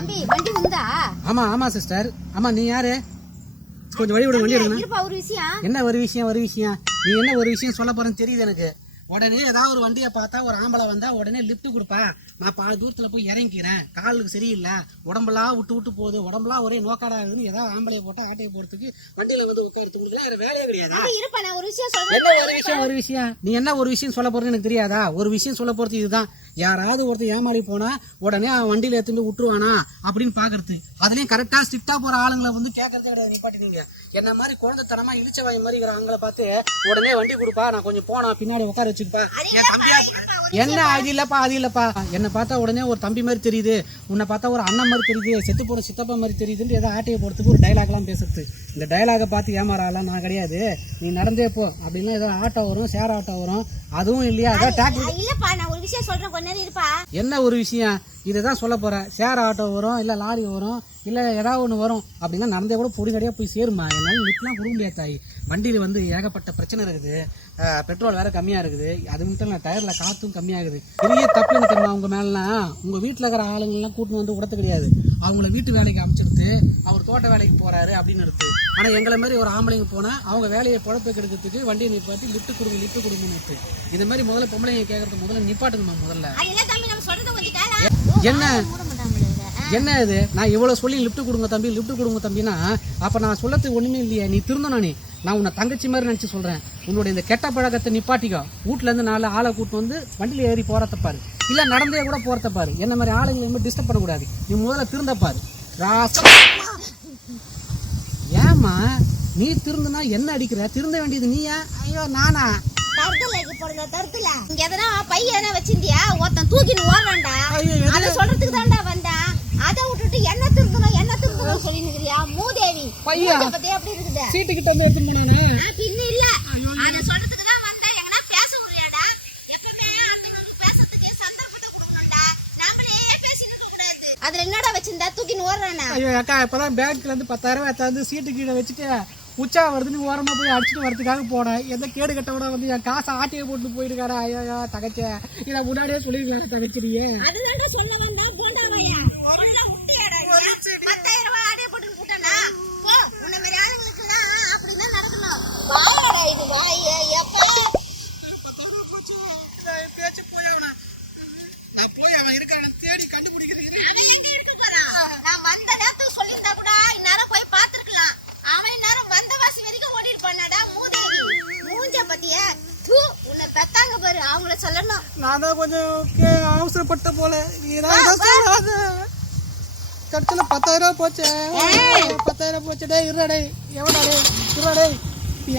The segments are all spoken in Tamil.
தம்பி வண்டி உண்டா? ஆமா ஆமா சிஸ்டர். ஆமா நீ யாரு? கொஞ்சம் வழி விடு, வண்டி எடுங்க. இருப்பா ஒரு விஷயம். என்ன ஒரு விஷயம்? நீ என்ன ஒரு விஷயம் சொல்ல போறேன்னு தெரியுது எனக்கு. உடனே ஏதாவது ஒரு வண்டியை பார்த்தா ஒரு ஆம்பளை வந்தா உடனே லிப்ட் கொடுப்பா. நான் பாதி தூரத்துல போய் இறங்கிக்கிறேன், காலுக்கு சரியில்லை, உடம்பெல்லாம் விட்டு போகுது, உடம்பெல்லாம் ஒரே நோக்காடா இருக்குன்னு ஏதாவது ஆம்பளையை போட்டா ஆட்டையை போறதுக்கு வண்டியில வந்து உட்கார்த்து கொடுக்குறேன். வேலையே கிடையாது. இருப்பா நான் ஒரு விஷயம் சொல்றேன். என்ன ஒரு விஷயம்? நீ என்ன ஒரு விஷயம் சொல்ல போறேன்னு எனக்கு தெரியாதா? ஒரு விஷயம் சொல்ல போறது இதுதான். யாராவது ஒருத்தர் ஏமாறி போனா உடனே அவன் வண்டியில எடுத்துட்டு விட்டுருவானா அப்படின்னு பாக்குறது. அதுலயும் கரெக்டா ஸ்ட்ரிக்டா போற ஆளுங்களை வந்து கேட்கறதே கிடையாது. நிப்பாட்டினீங்க என்ன மாதிரி குழந்தைத்தனமா இழிச்சவாய் மாதிரி இருக்கிற ஆண்களை பார்த்து உடனே வண்டி கொடுப்பா, நான் கொஞ்சம் போனா பின்னாடி உட்கார வச்சுக்கப்பா. என்ன அது இல்லப்பா என்ன பார்த்தா உடனே ஒரு தம்பி மாதிரி தெரியுது, உன்னை பார்த்தா ஒரு அண்ணன் மாதிரி தெரியுது, செத்து போற சித்தப்பா மாதிரி தெரியுதுன்னு ஏதோ ஆட்டையை போறதுக்கு ஒரு டைலாக் எல்லாம் பேசுறது. இந்த டைலாக பார்த்து ஏமாறாலாம் நான் கிடையாது. நீ நடந்தே போ அப்படின்னா ஏதோ ஆட்டோ வரும், ஷேர் ஆட்டோ வரும், அதுவும் இல்லையா ஏதோ டாக்ஸி. இல்லப்பா நான் ஒரு விஷயம் சொல்றேன், கொஞ்ச நேரம் இருப்பா. என்ன ஒரு விஷயம்? இதுதான் சொல்ல போறேன். ஷேர் ஆட்டோ வரும், இல்ல லாரி வரும், இல்ல ஏதாவது ஒண்ணு வரும் அப்படின்னா நடந்தே கூட பொடிக்கடியா போய் சேருமா. என்னால லிப்ட்லாம் கொடுக்க முடியாது தாய். வண்டியில வந்து ஏகப்பட்ட பிரச்சனை இருக்குது. பெட்ரோல் வேற கம்மியா இருக்குது. அது மட்டும் இல்ல டயர்ல காத்தும் கம்மியாகுது. பெரிய தப்பு என்ன தெரியுமா உங்க மேலாம்? உங்க வீட்டுல இருக்கிற ஆளுங்கெல்லாம் கூட்டின்னு வந்து உடத்து கிடையாது, அவங்கள வீட்டு வேலைக்கு அமைச்சிருது, அவர் தோட்ட வேலைக்கு போறாரு அப்படின்னு இருக்கு. ஆனா எங்களை மாதிரி ஒரு ஆம்பளைங்க போனா அவங்க வேலையை பொழப்பை கெடுக்கிறதுக்கு வண்டியை நிப்பாட்டி லிப்ட் கொடுங்கன்னு இருக்கு. இந்த மாதிரி முதல்ல பொம்பளைங்க கேட்கறது முதல்ல நிப்பாட்டுங்கம்மா முதல்ல. என்ன இது? நான் இவ்வளவு சொல்லி லிப்ட் கொடுங்க தம்பினா அப்ப நான் சொல்லத்துக்கு ஒண்ணுமே இல்லையே. நீ திருந்தனே. நான் உன்னை தங்கச்சி மாதிரி நினைச்சு சொல்றேன். உன்னோட இந்த கெட்ட பழக்கத்தை நிப்பாட்டிக்கோ. வீட்டுல இருந்து 4 ஆளை கூட்டு வந்து வண்டியில ஏறி போறத பாரு, இல்ல நடந்தே கூட போறத பாரு. என்ன மாதிரி ஆளுங்களை டிஸ்டர்ப் பண்ணக்கூடாது. நீ முதல்ல திருந்த பாரு. ஏமா நீ திருந்தனா என்ன அடிக்கிற? திருந்த வேண்டியது நீயா? ஐயோ நானா? பையன் வச்சிருந்தியா? ஒருத்தன் தூக்கின்னு ஓடுறான்டா. அத சொல்றதுக்கு தான்டா வந்தான். அதை விட்டுட்டு என்ன திருந்தணும் சொல்லிருக்கிறியா மூதேவி? பையன் பத்தி எப்படி இருக்குது? சீட்டு கிட்ட வந்து எடுத்து போனானே. பின்ன இல்ல, அத சொல்றதுக்கு தான் வந்தா. எங்கனா பேச விடுறியாடா? எப்பவுமே அந்த பேசறதுக்கு சந்தர்ப்பத்தை கொடுக்கணும்டா. நாமளே பேசிட்டு இருக்க கூடாது. அதுல என்னடா வச்சிருந்தா தூக்கின்னு ஓடுறானா? ஐயோ அக்கா, இப்பதான் பேங்க்ல இருந்து 10,000 எடுத்தாந்து சீட்டு கீழே வச்சுட்டு உச்சா வருதுன்னு ஓரமா போய் அடிச்சுட்டு வரதுக்காக போனேன். எந்த கேடு கட்டோட வந்து என் காசை ஆட்டையை போட்டு போயிருக்காரா? ஐயோ தகச்ச, இதை முன்னாடியே சொல்லிருக்காங்க தகச்சிரியே. அதுதான் சொல்ல வேண்டாம். போண்டாவையா 10,000 ரூபாய் ஆட்டையை போட்டு போட்டானா? போ, உன்ன மாதிரி ஆளுங்களுக்கு எல்லாம் அப்படிதான் நடக்கணும். வாயடா இது வாய. எப்ப 10,000 ரூபாய் போச்சு. பேச்சு போய் அவனை நான் போய் அவன் இருக்கான தேடி கண்டுபிடிக்கிறேன். அவன் எங்க இருக்க போறான்? நான் வந்த நேரத்துக்கு சொல்லியிருந்தா கூட இந்நேரம் போய் பார்த்திருக்கலாம். அவன் இந்நேரம் வந்த வாசி வரைக்கும் ஓடி இருப்பானாடா மூதேவி. மூஞ்ச பத்தியா? உன்னை பெத்தாங்க பாரு, அவங்கள சொல்லணும். நான் தான் கொஞ்சம் அவசரப்பட்ட போல. கடைசியில 10,000 ரூபாய் போச்சு. 10,000 போச்சு. டே இருடா, எவடா டே இருடா,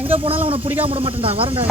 எங்க போனாலும் உன்னை பிடிக்காம விட மாட்டேன்டா. வரேன்டா.